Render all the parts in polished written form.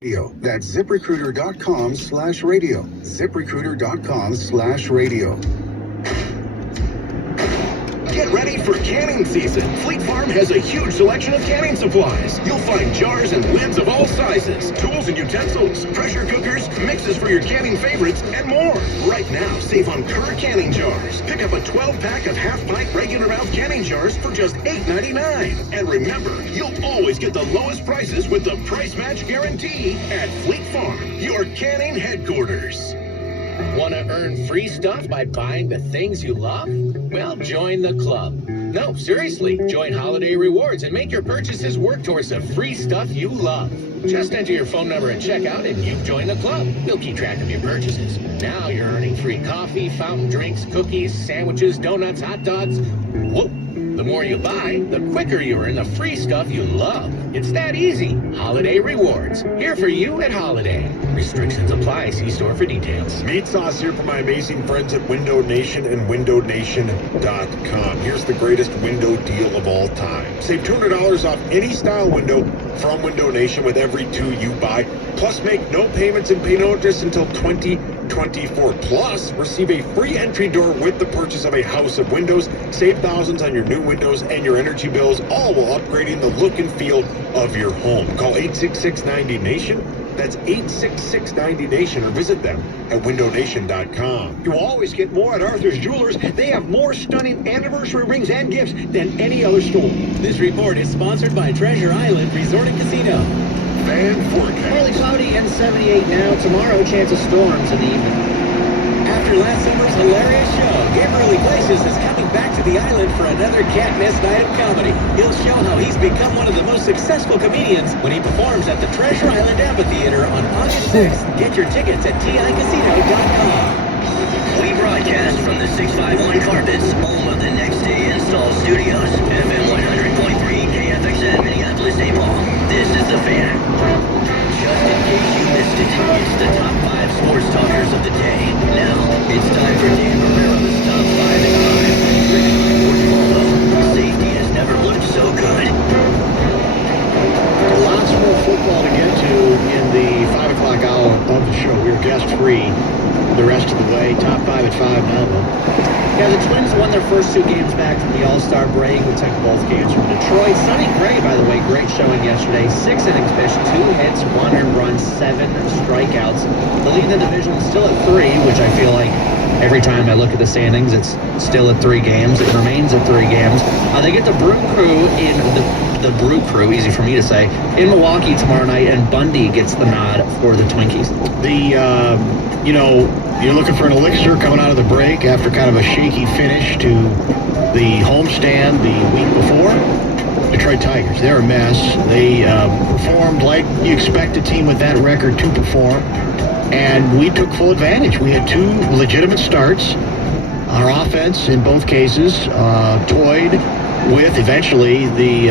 Radio. That's ZipRecruiter.com/radio. ZipRecruiter.com/radio. Get ready for canning season. Fleet Farm has a huge selection of canning supplies. You'll find jars and lids of all sizes, tools and utensils, pressure cookers, mixes for your canning favorites, and more. Right now, save on Kerr canning jars. Pick up a 12-pack of half-pint regular mouth canning jars for just $8.99. And remember, you'll always get the lowest prices with the price match guarantee at Fleet Farm, your canning headquarters. Want to earn free stuff by buying the things you love? Well, join the club. No, seriously, join Holiday Rewards and make your purchases work towards the free stuff you love. Just enter your phone number at checkout and you've joined the club. We'll keep track of your purchases. Now you're earning free coffee, fountain drinks, cookies, sandwiches, donuts, hot dogs. Whoa! The more you buy, the quicker you earn the free stuff you love. It's that easy. Holiday Rewards. Here for you at Holiday. Restrictions apply. See store for details. Meat Sauce here for my amazing friends at Window Nation and WindowNation.com. Here's the greatest window deal of all time. Save $200 off any style window from Window Nation with every 2 you buy. Plus, make no payments and pay no interest until 2024. Plus, receive a free entry door with the purchase of a house of windows. Save thousands on your new windows and your energy bills, all while upgrading the look and feel of your home. Call 866-90-NATION. That's 866-90-NATION, or visit them at WindowNation.com. You always get more at Arthur's Jewelers. They have more stunning anniversary rings and gifts than any other store. This report is sponsored by Treasure Island Resort and Casino. Fan forecast. Partly cloudy and 78 now. Tomorrow, chance of storms in the evening. After last summer's hilarious show, Gabriel Iglesias is coming back to the island for another can't-miss night of comedy. He'll show how he's become one of the most successful comedians when he performs at the Treasure Island Amphitheater on August 6th. Get your tickets at TICasino.com. We broadcast from the 651 Carpets, home of the Next Day Install Studios, FM 100.3 KFXN, Minneapolis, St. Paul. This is The Fan. Just in case you missed it, it's the top 5 sports talkers of the day. Now, it's time for Dan Barrero's Top 5 and 5. Written by Gordon Waldo. Safety has never looked so good. Lots more football to get to in the 5 o'clock hour of the show. We're guest-free the rest of the way. Top 5 at 5 now, though. Yeah, the Twins won their first 2 games back from the All-Star break. We took both games from Detroit. Sonny Gray, by the way, great showing yesterday. 6 innings pitched, 2 hits, 1 earned run, 7 strikeouts. The lead in the division is still at 3, which I feel like every time I look at the standings, it's still at 3 games. It remains at 3 games. They get the Brew Crew in the Brew Crew, easy for me to say, in Milwaukee tomorrow night, and Bundy gets the nod for the Twinkies. You're looking for an elixir coming out of the break after kind of a shaky finish to the homestand the week before. Detroit Tigers, they're a mess. They performed like you expect a team with that record to perform, and we took full advantage. We had 2 legitimate starts. Our offense, in both cases, toyed with eventually the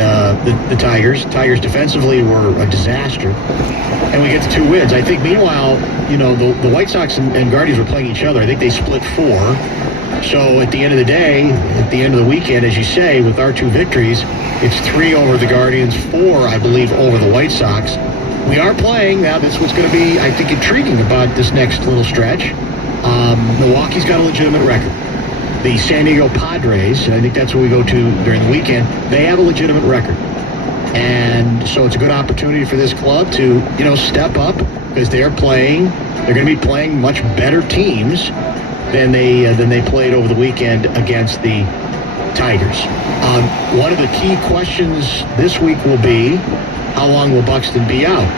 Tigers. Tigers defensively were a disaster, and we get to 2 wins. I think, meanwhile, the White Sox and Guardians were playing each other. I think they split 4. So at the end of the day, at the end of the weekend, as you say, with our 2 victories, it's 3 over the Guardians, 4, I believe, over the White Sox. We are playing now. This was going to be, I think, intriguing about this next little stretch. Milwaukee's got a legitimate record. The San Diego Padres, and I think that's what we go to during the weekend, they have a legitimate record. And so it's a good opportunity for this club to, step up, because they're going to be playing much better teams than they played over the weekend against the Tigers. One of the key questions this week will be, how long will Buxton be out?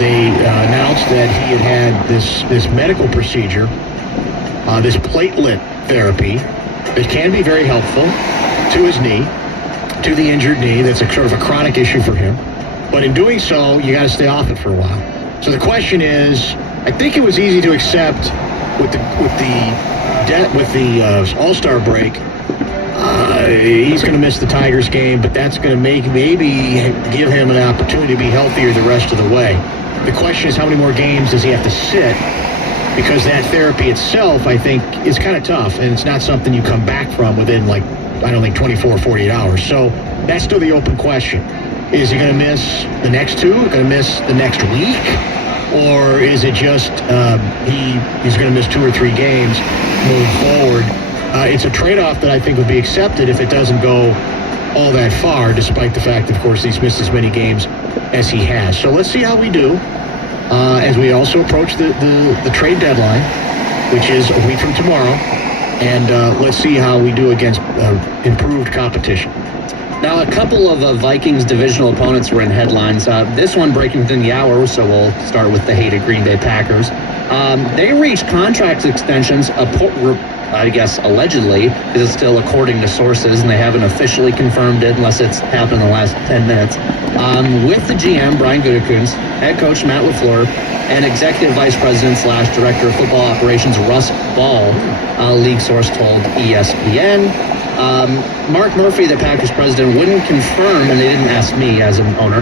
They announced that he had this medical procedure, this platelet therapy that can be very helpful to his knee, to the injured knee. That's a sort of a chronic issue for him. But in doing so, you got to stay off it for a while. So the question is, I think it was easy to accept with the All-Star break. He's going to miss the Tigers game, but that's going to maybe give him an opportunity to be healthier the rest of the way. The question is, how many more games does he have to sit? Because that therapy itself, I think, is kind of tough, and it's not something you come back from within, 24 or 48 hours. So that's still the open question. Is he going to miss the next 2? Going to miss the next week? or is it just he's going to miss 2 or 3 games moving forward? It's a trade-off that I think would be accepted if it doesn't go all that far, despite the fact, of course, he's missed as many games as he has. So let's see how we do as we also approach the trade deadline, which is a week from tomorrow. And let's see how we do against improved competition. Now, a couple of Vikings divisional opponents were in headlines. This one breaking within the hour, so we'll start with the hated Green Bay Packers. They reached contract extensions, I guess allegedly, because it's still according to sources, and they haven't officially confirmed it unless it's happened in the last 10 minutes, with the GM, Brian Gutekunst, head coach Matt LaFleur, and executive vice president / director of football operations Russ Ball, a league source told ESPN. Mark Murphy, the Packers president, wouldn't confirm, and they didn't ask me as an owner,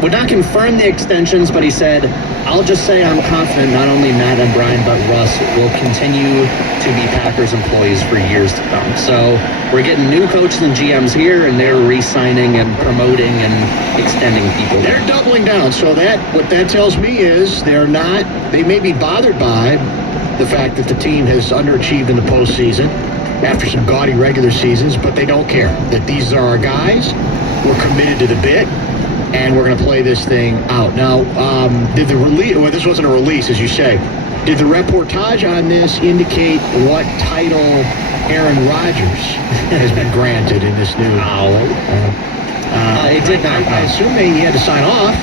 would not confirm the extensions, but he said, I'll just say I'm confident not only Matt and Brian, but Russ will continue to be Packers employees for years to come. So we're getting new coaches and GMs here, and they're re-signing and promoting and extending people. They're doubling down. So what that tells me is they may be bothered by the fact that the team has underachieved in the postseason after some gaudy regular seasons, but they don't care. That these are our guys. We're committed to the bit, and we're going to play this thing out. Now, did the release, well, this wasn't a release, as you say, did the reportage on this indicate what title Aaron Rodgers has been granted in this new? It did not. I assume he had to sign off.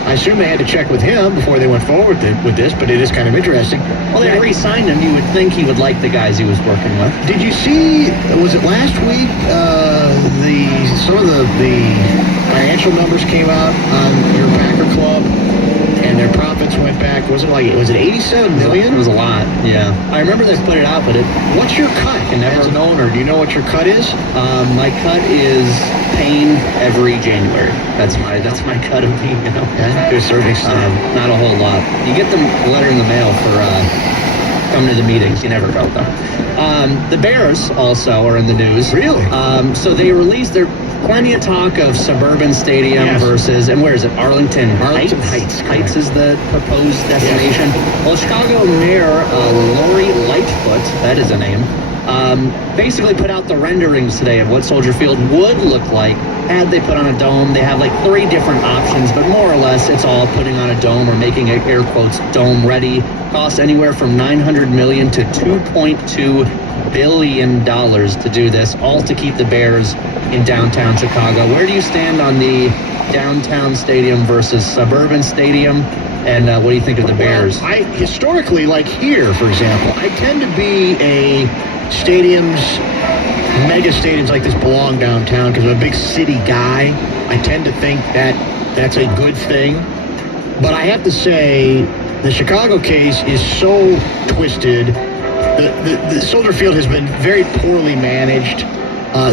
I assume they had to check with him before they went forward with this, but it is kind of interesting. Well, they re-signed him. You would think he would like the guys he was working with. Did you see, was it last week, some of the financial numbers came out on your Packer club, and their profits went back, was it 87 million? It was a lot, yeah. I remember they put it out, but what's your cut as an owner? Do you know what your cut is? My cut is paying every January. That's my cut of being, To a certain extent. Not a whole lot. You get the letter in the mail for coming to the meetings. You never felt that. The Bears also are in the news. Really? So they released plenty of talk of suburban stadium versus, and where is it? Arlington Heights. Heights is the proposed destination. Yes. Well, Chicago Mayor Lori Lightfoot, that is a name, basically put out the renderings today of what Soldier Field would look like had they put on a dome. They have like 3 different options, but more or less it's all putting on a dome or making it, air quotes, dome ready. Costs anywhere from $900 million to $2.2 billion to do this, all to keep the Bears in downtown Chicago. Where do you stand on the downtown stadium versus suburban stadium? And what do you think of the Bears? Well, historically, like here, for example, I tend to be a mega stadiums like this belong downtown because I'm a big city guy. I tend to think that that's a good thing. But I have to say, the Chicago case is so twisted. The Soldier Field has been very poorly managed.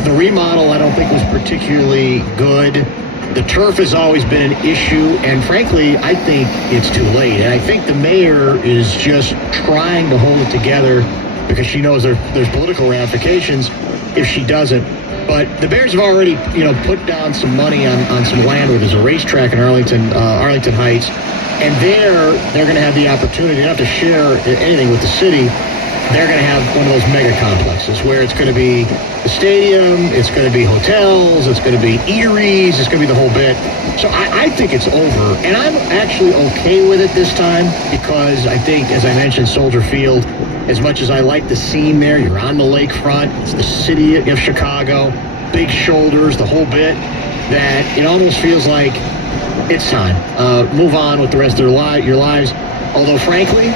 The remodel, I don't think, was particularly good. The turf has always been an issue, and frankly, I think it's too late. And I think the mayor is just trying to hold it together because she knows there's political ramifications if she doesn't. But the Bears have already, put down some money on some land where there's a racetrack in Arlington Heights, and they're going to have the opportunity. They don't have to share anything with the city. They're going to have one of those mega complexes where it's going to be the stadium, it's going to be hotels, it's going to be eateries, it's going to be the whole bit. So I think it's over, and I'm actually okay with it this time because I think, as I mentioned, Soldier Field, as much as I like the scene there, you're on the lakefront, it's the city of Chicago, big shoulders, the whole bit, that it almost feels like it's time. Move on with the rest of your lives. Although, frankly,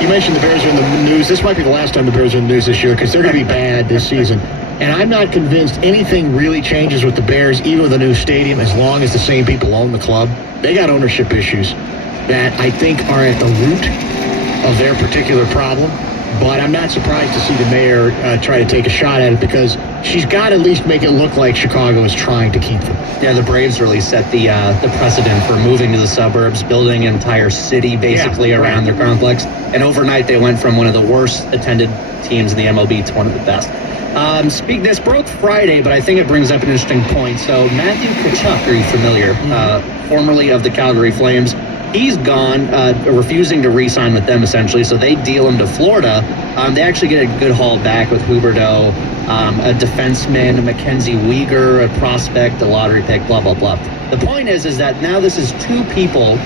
you mentioned the Bears are in the news. This might be the last time the Bears are in the news this year because they're going to be bad this season. And I'm not convinced anything really changes with the Bears, even with a new stadium, as long as the same people own the club. They got ownership issues that I think are at the root of their particular problem. But I'm not surprised to see the mayor try to take a shot at it because she's got to at least make it look like Chicago is trying to keep them. Yeah, the Braves really set the precedent for moving to the suburbs, building an entire city basically around their complex. And overnight, they went from one of the worst attended teams in the MLB to one of the best. This broke Friday, but I think it brings up an interesting point. So Matthew Tkachuk, are you familiar? Formerly of the Calgary Flames, He's gone, refusing to re-sign with them, essentially, so they deal him to Florida. They actually get a good haul back with Huberdeau, a defenseman, Mackenzie Weegar, a prospect, a lottery pick, blah, blah, blah. The point is that now this is two people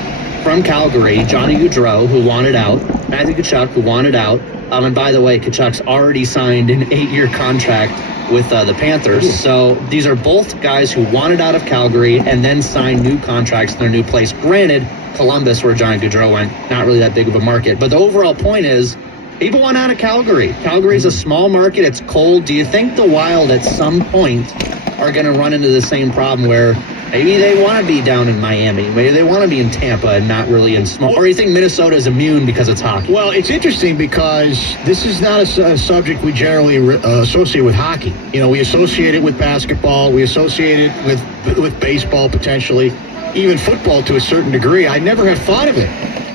from Calgary, Johnny Gaudreau, who wanted out, Matthew Tkachuk, who wanted out, and by the way, Tkachuk's already signed an 8-year contract with the Panthers. Ooh. So these are both guys who wanted out of Calgary and then signed new contracts in their new place. Granted, Columbus, where Johnny Gaudreau went, not really that big of a market. But the overall point is, people want out of Calgary. Calgary's a small market. It's cold. Do you think the Wild at some point are going to run into the same problem where maybe they want to be down in Miami, maybe they want to be in Tampa and not really in small? Or do you think Minnesota is immune because it's hockey? Well, it's interesting because this is not a subject we generally associate with hockey. You know, we associate it with basketball. We associate it with baseball potentially. Even football to a certain degree. I never have thought of it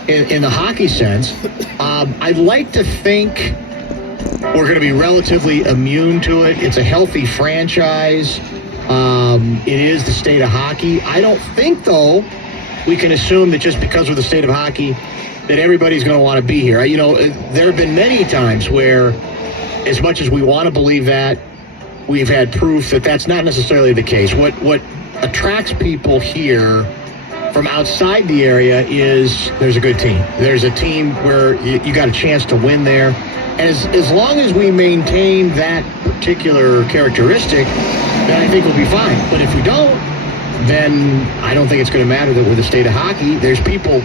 in the hockey sense. I'd like to think we're going to be relatively immune to it. It's a healthy franchise. It is the state of hockey. I don't think, though, we can assume that just because we're the state of hockey that everybody's going to want to be here. You know, there have been many times where, as much as we want to believe that, we've had proof that that's not necessarily the case. What attracts people here from outside the area is there's a good team. There's a team where you got a chance to win there. And as long as we maintain that particular characteristic, then I think we'll be fine. But if we don't, then I don't think it's going to matter that we're the state of hockey. There's people,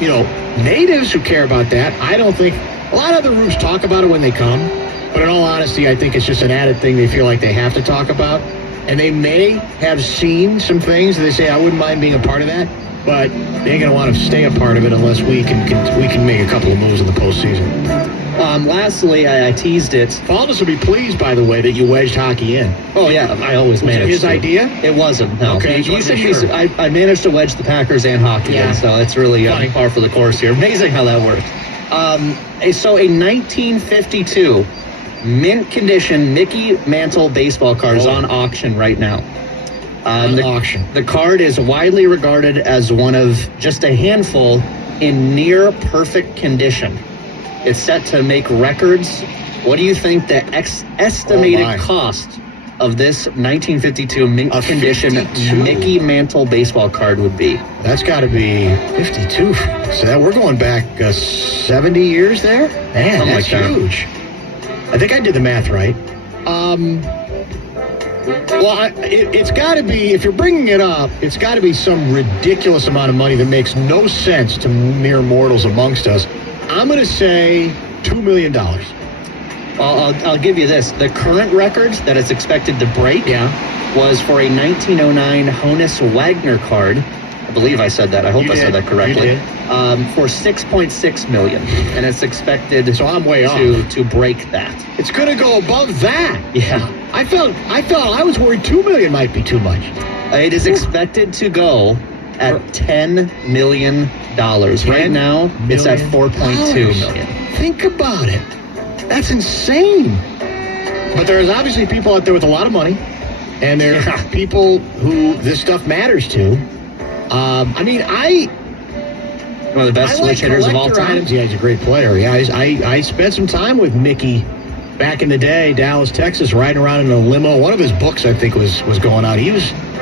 you know, natives who care about that. I don't think a lot of other groups talk about it when they come. But in all honesty, I think it's just an added thing they feel like they have to talk about. And they may have seen some things that they say, I wouldn't mind being a part of that, but they ain't going to want to stay a part of it unless we can make a couple of moves in the postseason. Lastly, I teased it. Aldous will be pleased, by the way, that you wedged hockey in. Oh, yeah, I always managed Was it his idea? It wasn't, no. Okay, you should be sure. I managed to wedge the Packers and hockey in, so it's really par for the course here. Amazing how that worked. So a 1952 mint condition Mickey Mantle baseball card is on auction right now. The card is widely regarded as one of just a handful in near perfect condition. It's set to make records. What do you think the estimated cost of this 1952 mint condition 52. Mickey Mantle baseball card would be? That's got to be 52. So we're going back 70 years there? Man, that's huge. I think I did the math right. It's got to be, if you're bringing it up, it's got to be some ridiculous amount of money that makes no sense to mere mortals amongst us. I'm going to say $2 million. I'll give you this. The current record that it's expected to break was for a 1909 Honus Wagner card. I believe I said that. I hope I said that correctly. For $6.6 million, and it's expected. So I'm way off to break that. It's going to go above that. Yeah, I was worried $2 million might be too much. It is expected to go at $10 million. Right now, it's at $4.2 million. Think about it. That's insane. But there's obviously people out there with a lot of money, and there are people who this stuff matters to. One of the best switch hitters of all time. Yeah, he's a great player. Yeah, I spent some time with Mickey back in the day, Dallas, Texas, riding around in a limo. One of his books, I think, was going out. He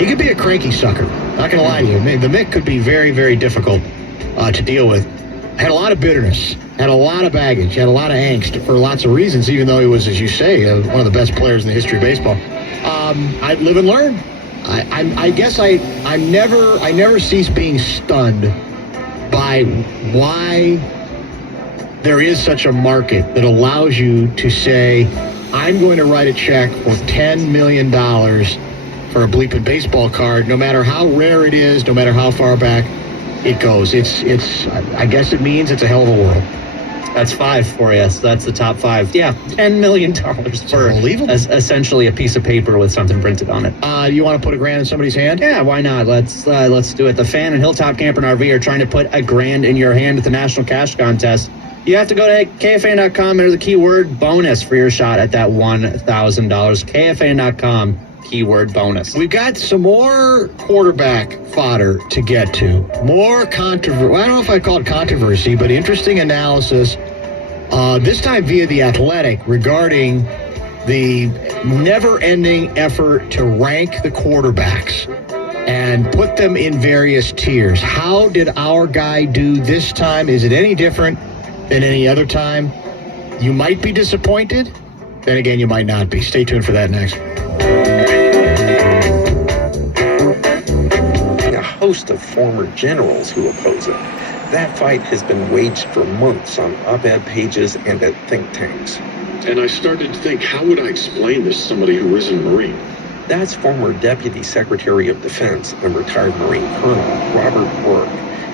could be a cranky sucker. Not going to lie to you. The Mick could be very, very difficult to deal with. Had a lot of bitterness, had a lot of baggage, had a lot of angst for lots of reasons, even though he was, as you say, one of the best players in the history of baseball. I live and learn. I guess I never cease being stunned by why there is such a market that allows you to say, I'm going to write a check for $10 million for a bleeping baseball card, no matter how rare it is, no matter how far back it goes. I guess it means it's a hell of a world. That's 5 for you. So that's the top 5. Yeah, $10 million for essentially a piece of paper with something printed on it. You want to put $1,000 in somebody's hand? Yeah, why not? Let's do it. The Fan and Hilltop Camper and RV are trying to put $1,000 in your hand at the National Cash Contest. You have to go to KFAN.com and enter the keyword bonus for your shot at that $1,000. KFAN.com, keyword bonus. We've got some more quarterback fodder to get to. More controversy. Well, I don't know if I'd call it controversy, but interesting analysis. This time via The Athletic regarding the never-ending effort to rank the quarterbacks and put them in various tiers. How did our guy do this time? Is it any different than any other time? You might be disappointed. Then again, you might not be. Stay tuned for that next. A host of former generals who oppose it. That fight has been waged for months on op-ed pages and at think tanks. And I started to think, how would I explain this to somebody who isn't a Marine? That's former Deputy Secretary of Defense and retired Marine Colonel Robert Burke.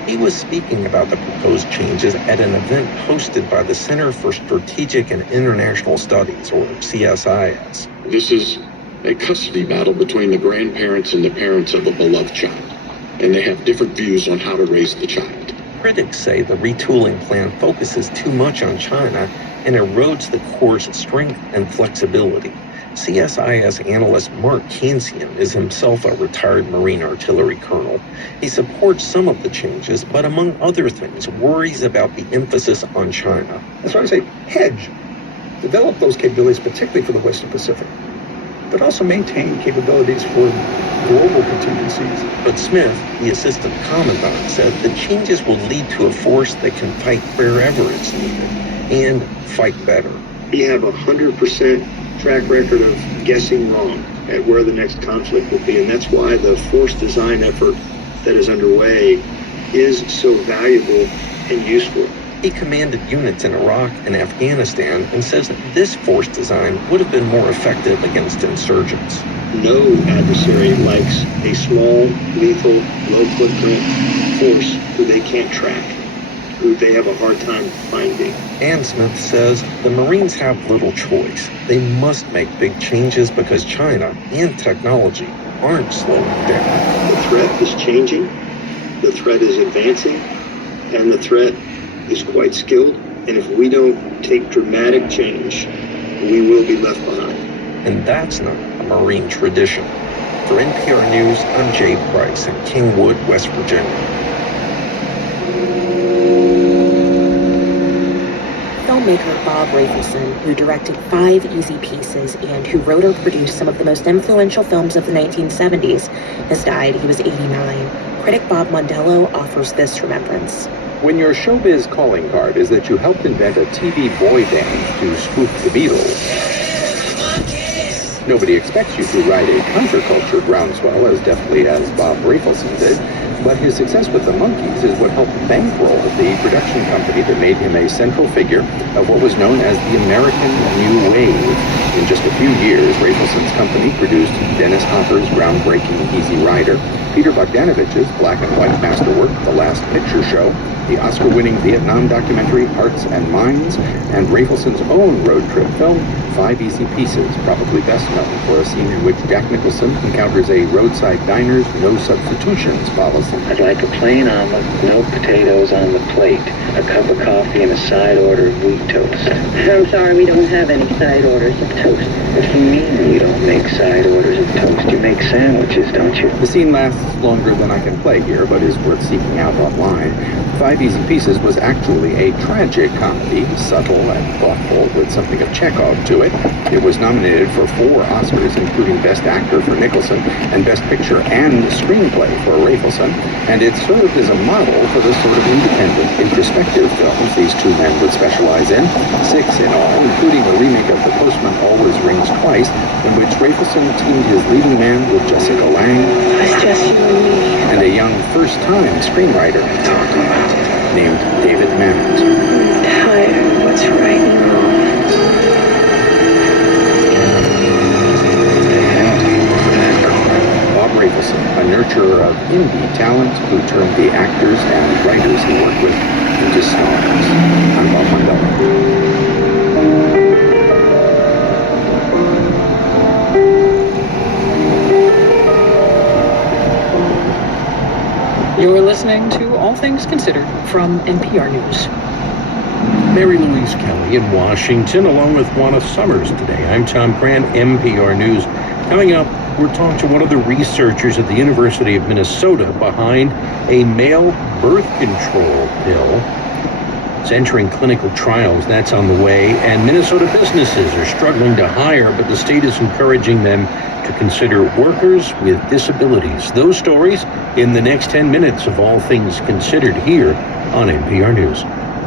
He was speaking about the proposed changes at an event hosted by the Center for Strategic and International Studies, or CSIS. This is a custody battle between the grandparents and the parents of a beloved child. And they have different views on how to raise the child. Critics say the retooling plan focuses too much on China and erodes the Corps' strength and flexibility. CSIS analyst Mark Kansian is himself a retired Marine artillery colonel. He supports some of the changes, but among other things, worries about the emphasis on China. That's why I say hedge. Develop those capabilities, particularly for the Western Pacific, but also maintain capabilities for global contingencies. But Smith, the assistant commandant, said the changes will lead to a force that can fight wherever it's needed and fight better. We have 100% track record of guessing wrong at where the next conflict will be, and that's why the force design effort that is underway is so valuable and useful. He commanded units in Iraq and Afghanistan and says that this force design would have been more effective against insurgents. No adversary likes a small, lethal, low-footprint force who they can't track, who they have a hard time finding. And Smith says the Marines have little choice. They must make big changes because China and technology aren't slowing down. The threat is changing, the threat is advancing, and the threat is quite skilled. And if we don't take dramatic change, we will be left behind. And that's not a Marine tradition. For NPR News, I'm Jay Price in Kingwood, West Virginia. Filmmaker Bob Rafelson, who directed 5 Easy Pieces and who wrote or produced some of the most influential films of the 1970s, has died. He was 89. Critic Bob Mondello offers this remembrance. When your showbiz calling card is that you helped invent a TV boy band to spoof the Beatles, nobody expects you to ride a counterculture groundswell as deftly as Bob Rafelson did, but his success with the Monkees is what helped bankroll the production company that made him a central figure of what was known as the American New Wave. In just a few years, Rafelson's company produced Dennis Hopper's groundbreaking Easy Rider, Peter Bogdanovich's black and white masterwork, The Last Picture Show, the Oscar-winning Vietnam documentary Hearts and Minds, and Rafelson's own road trip film, 5 Easy Pieces, probably best known for a scene in which Jack Nicholson encounters a roadside diner's no substitutions policy. I'd like a plain omelet, no potatoes on the plate, a cup of coffee, and a side order of wheat toast. I'm sorry, we don't have any side orders of toast. What do you mean you don't make side orders of toast? You make sandwiches, don't you? The scene lasts longer than I can play here, but is worth seeking out online. 5 Easy Pieces was actually a tragic comedy, subtle and thoughtful, with something of Chekhov to it. It was nominated for 4 Oscars, including Best Actor for Nicholson and Best Picture and Screenplay for Rafelson, and it served as a model for the sort of independent, introspective films these two men would specialize in, 6 in all, including a remake of The Postman Always Rings Twice, in which Rafelson teamed his leading man with Jessica Lange. It's just you and me. And a young first-time screenwriter named David Mamet. I'm tired of what's right and wrong. Bob Rafelson, a nurturer of indie talent who turned the actors and writers he worked with into stars. I'm Bob Mondello. You're listening to All Things Considered from NPR News. Mary Louise Kelly in Washington, along with Juana Summers today. I'm Tom Cran, NPR News. Coming up, we're talking to one of the researchers at the University of Minnesota behind a male birth control pill. It's entering clinical trials. That's on the way. And Minnesota businesses are struggling to hire, but the state is encouraging them to consider workers with disabilities. Those stories in the next 10 minutes of All Things Considered here on NPR News.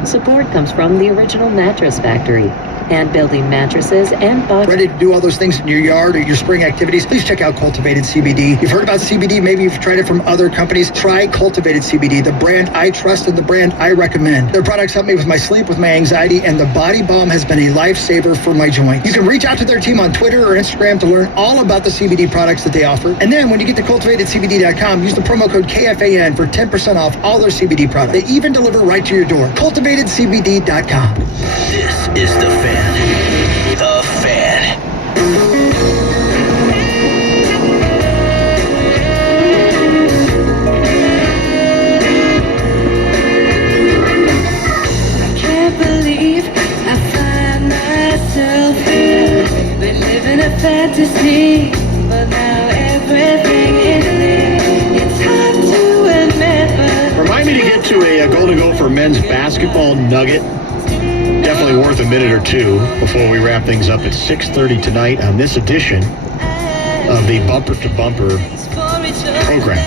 Support comes from the Original Mattress Factory. Hand building mattresses and boxes. Ready to do all those things in your yard or your spring activities? Please check out Cultivated CBD. You've heard about CBD, maybe you've tried it from other companies. Try Cultivated CBD, the brand I trust and the brand I recommend. Their products help me with my sleep, with my anxiety, and the Body Balm has been a lifesaver for my joints. You can reach out to their team on Twitter or Instagram to learn all about the CBD products that they offer. And then when you get to cultivatedcbd.com, use the promo code KFAN for 10% off all their CBD products. They even deliver right to your door. Cultivatedcbd.com. This is The Fan. The Fan. Can't believe I find myself here. Been living a fantasy, but now everything is clear. It's hard to admit, but Remind me to get to a Golden Gopher men's basketball nugget. Definitely worth a minute or two before we wrap things up at 6:30 tonight on this edition of the Bumper to Bumper program.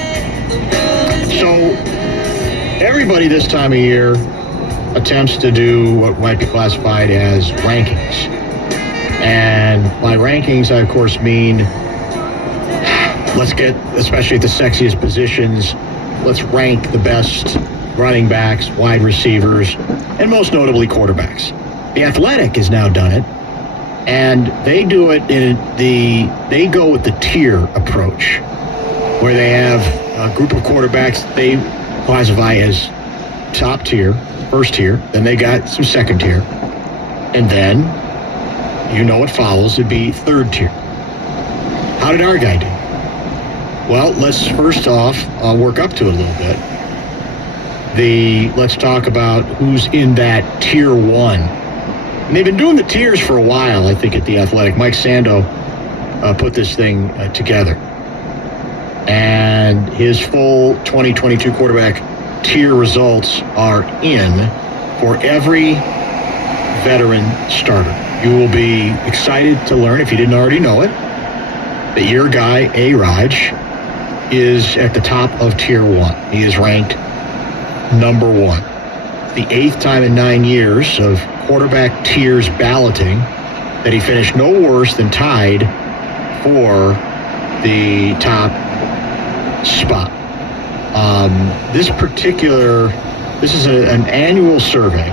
So everybody this time of year attempts to do what might be classified as rankings. And by rankings, I of course mean let's get, especially at the sexiest positions, let's rank the best running backs, wide receivers, and most notably quarterbacks. The Athletic has now done it, and they do it they go with the tier approach, where they have a group of quarterbacks they classify as top tier, first tier, then they got some second tier, and then, you know what follows, it'd be third tier. How did our guy do? Well, let's first off work up to it a little bit. Let's talk about who's in that tier one. And they've been doing the tiers for a while, I think, at The Athletic. Mike Sando put this thing together. And his full 2022 quarterback tier results are in for every veteran starter. You will be excited to learn, if you didn't already know it, that your guy, A-Raj, is at the top of tier one. He is ranked number one. The 8th time in 9 years of quarterback tiers balloting that he finished no worse than tied for the top spot. This is an annual survey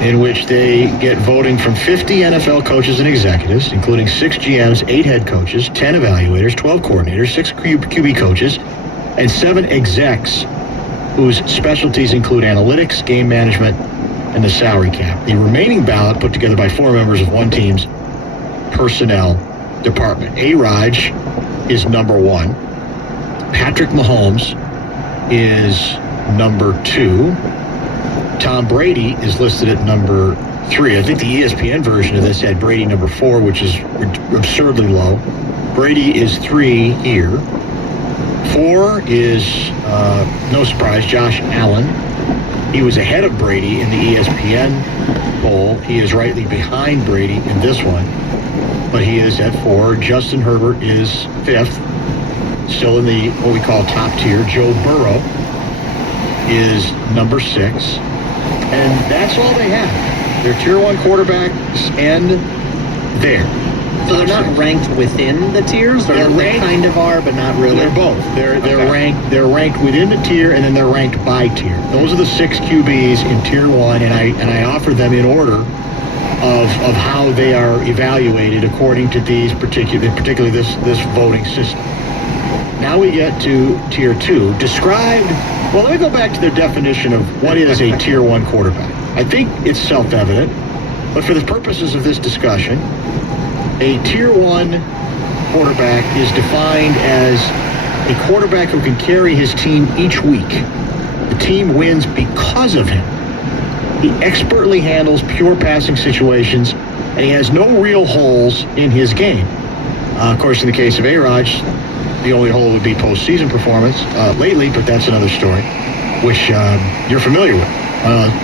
in which they get voting from 50 NFL coaches and executives, including 6 GMs, 8 head coaches, 10 evaluators, 12 coordinators, 6 QB coaches, and 7 execs whose specialties include analytics, game management, and the salary cap. The remaining ballot put together by 4 members of one team's personnel department. A-Raj is number 1. Patrick Mahomes is number 2. Tom Brady is listed at number 3. I think the ESPN version of this had Brady number 4, which is absurdly low. Brady is 3 here. 4 is, no surprise, Josh Allen. He was ahead of Brady in the ESPN poll. He is rightly behind Brady in this one, but he is at 4. Justin Herbert is 5th, still in the what we call top tier. Joe Burrow is number 6. And that's all they have. They're tier 1 quarterbacks and there. So they're not ranked within the tiers, or they kind of are, but not really? They're both. They're ranked within the tier, and then they're ranked by tier. Those are the 6 QBs in tier 1, and I offer them in order of how they are evaluated according to these particularly this voting system. Now we get to tier 2. Well, let me go back to their definition of what is a tier 1 quarterback. I think it's self-evident, but for the purposes of this discussion, a tier 1 quarterback is defined as a quarterback who can carry his team each week. The team wins because of him. He expertly handles pure passing situations, and he has no real holes in his game. Of course, in the case of A-Rod, the only hole would be postseason performance lately, but that's another story, which you're familiar with.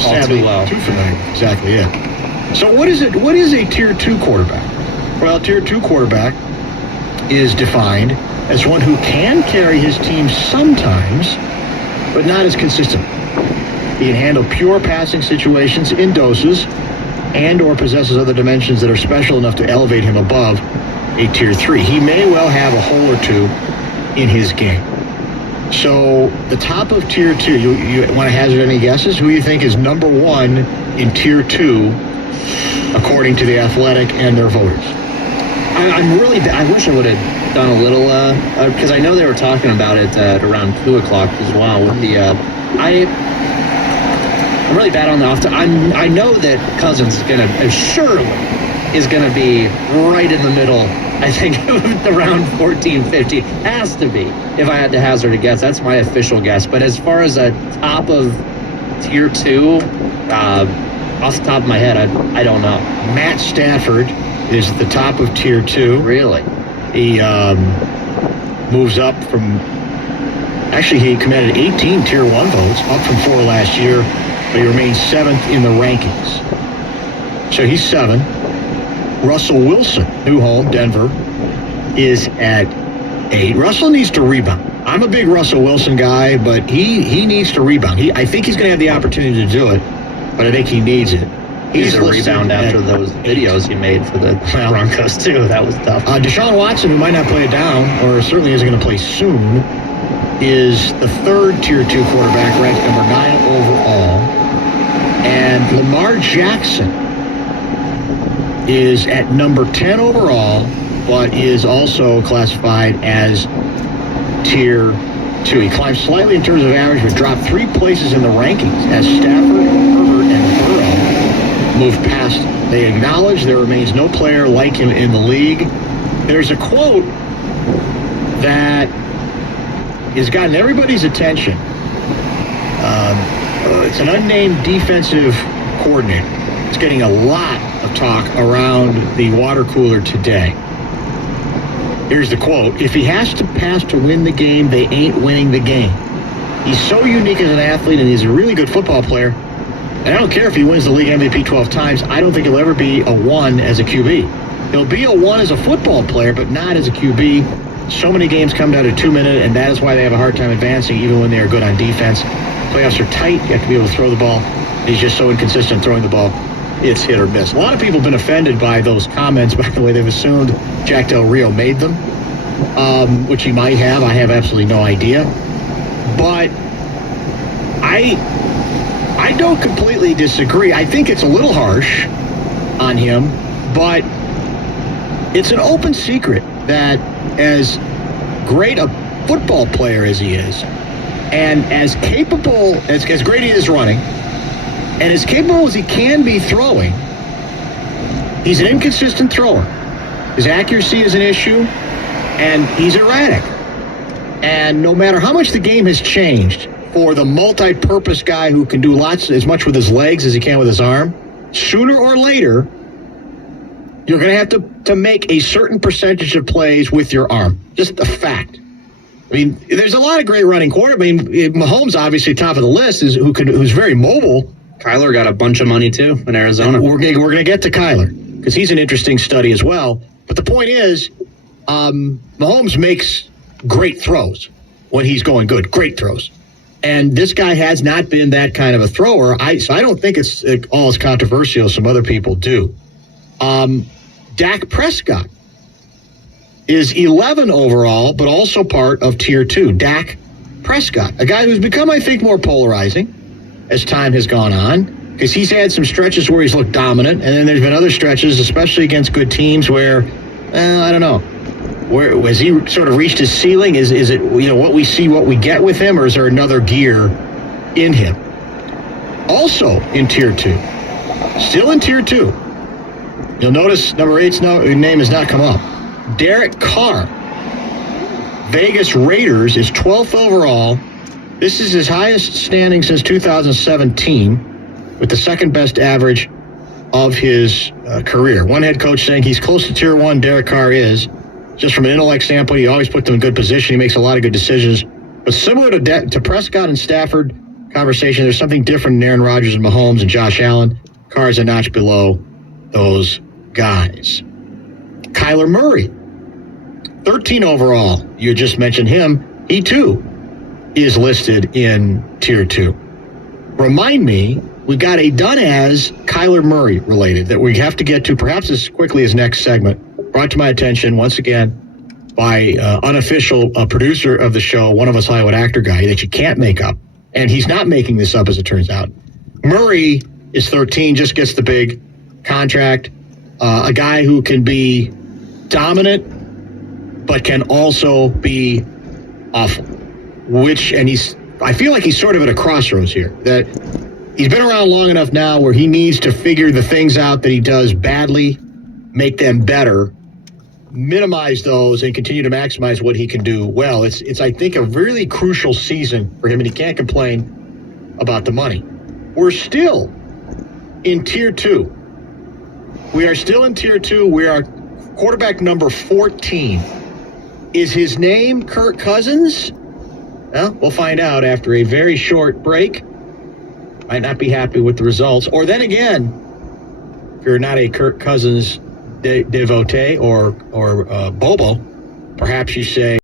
Sadly, too well. Too familiar. Exactly, yeah. So what is it? What is a Tier 2 quarterback? Well, a Tier 2 quarterback is defined as one who can carry his team sometimes, but not as consistent. He can handle pure passing situations in doses and or possesses other dimensions that are special enough to elevate him above a Tier 3. He may well have a hole or two in his game. So the top of Tier 2, you want to hazard any guesses? Who you think is number one in Tier 2 according to The Athletic and their voters? I wish I would have done a little, because I know they were talking about it at around 2 o'clock as well. With the, I'm really bad on the off. I know that Cousins is going to, surely is going to be right in the middle. I think around 14, 15. Has to be, if I had to hazard a guess. That's my official guess. But as far as a top of Tier 2, off the top of my head, I don't know. Matt Stafford is the top of Tier 2. Really? He moves up from... Actually, he commanded 18 Tier 1 votes, up from 4 last year, but he remains 7th in the rankings. So he's 7. Russell Wilson, new home, Denver, is at 8. Russell needs to rebound. I'm a big Russell Wilson guy, but he needs to rebound. I think he's going to have the opportunity to do it, but I think he needs it. He's a rebound after those videos he made for the Broncos, too. That was tough. Deshaun Watson, who might not play it down, or certainly isn't going to play soon, is the 3rd Tier 2 quarterback, ranked number 9 overall. And Lamar Jackson is at number 10 overall, but is also classified as Tier 2. He climbed slightly in terms of average, but dropped 3 places in the rankings as Stafford, Herbert, and Burrow moved past. They acknowledge there remains no player like him in the league. There's a quote that has gotten everybody's attention. It's an unnamed defensive coordinator. It's getting a lot of talk around the water cooler today. Here's the quote: "If he has to pass to win the game, they ain't winning the game. He's so unique as an athlete, and he's a really good football player. And I don't care if he wins the league MVP 12 times. I don't think he'll ever be a 1 as a QB. He'll be a 1 as a football player, but not as a QB. So many games come down to 2 minutes, and that is why they have a hard time advancing, even when they are good on defense. Playoffs are tight. You have to be able to throw the ball. He's just so inconsistent throwing the ball. It's hit or miss." A lot of people have been offended by those comments. By the way, they've assumed Jack Del Rio made them, which he might have. I have absolutely no idea. But I don't completely disagree. I think it's a little harsh on him, but it's an open secret that as great a football player as he is, and as capable, as great he is running, and as capable as he can be throwing, he's an inconsistent thrower. His accuracy is an issue, and he's erratic. And no matter how much the game has changed for the multi-purpose guy who can do as much with his legs as he can with his arm, sooner or later, you're going to have to make a certain percentage of plays with your arm. Just a fact. I mean, there's a lot of great running quarterbacks. I mean, Mahomes, obviously top of the list, who's very mobile. Kyler got a bunch of money, too, in Arizona. We're going to get to Kyler, because he's an interesting study as well. But the point is, Mahomes makes great throws when he's going good. Great throws. And this guy has not been that kind of a thrower. So I don't think it's all as controversial as some other people do. Dak Prescott is 11 overall, but also part of Tier 2. Dak Prescott, a guy who's become, I think, more polarizing as time has gone on, because he's had some stretches where he's looked dominant, and then there's been other stretches, especially against good teams, where, I don't know. Where has he sort of reached his ceiling? Is it, what we see, what we get with him, or is there another gear in him? Also in Tier 2. Still in Tier 2. You'll notice number 8's name has not come up. Derek Carr. Vegas Raiders is 12th overall. This is his highest standing since 2017, with the second best average of his career. One head coach saying he's close to Tier 1, Derek Carr is. Just from an intellect standpoint, he always puts them in good position. He makes a lot of good decisions. But similar to Prescott and Stafford conversation, there's something different in Aaron Rodgers and Mahomes and Josh Allen. Carr's a notch below those guys. Kyler Murray, 13 overall. You just mentioned him. He, too, is listed in Tier 2. Remind me, we got a done as Kyler Murray related that we have to get to perhaps as quickly as next segment. Brought to my attention once again by unofficial producer of the show, One of Us Hollywood actor guy that you can't make up. And he's not making this up, as it turns out. Murray is 13, just gets the big contract. A guy who can be dominant, but can also be awful. I feel like he's sort of at a crossroads here. That he's been around long enough now where he needs to figure the things out that he does badly, make them better, minimize those, and continue to maximize what he can do well. It's I think, a really crucial season for him, and he can't complain about the money. We're still in Tier 2. We are still in Tier 2. We are quarterback number 14. Is his name Kirk Cousins? Well, we'll find out after a very short break. Might not be happy with the results. Or then again, if you're not a Kirk Cousins devotee or Bobo, perhaps you say,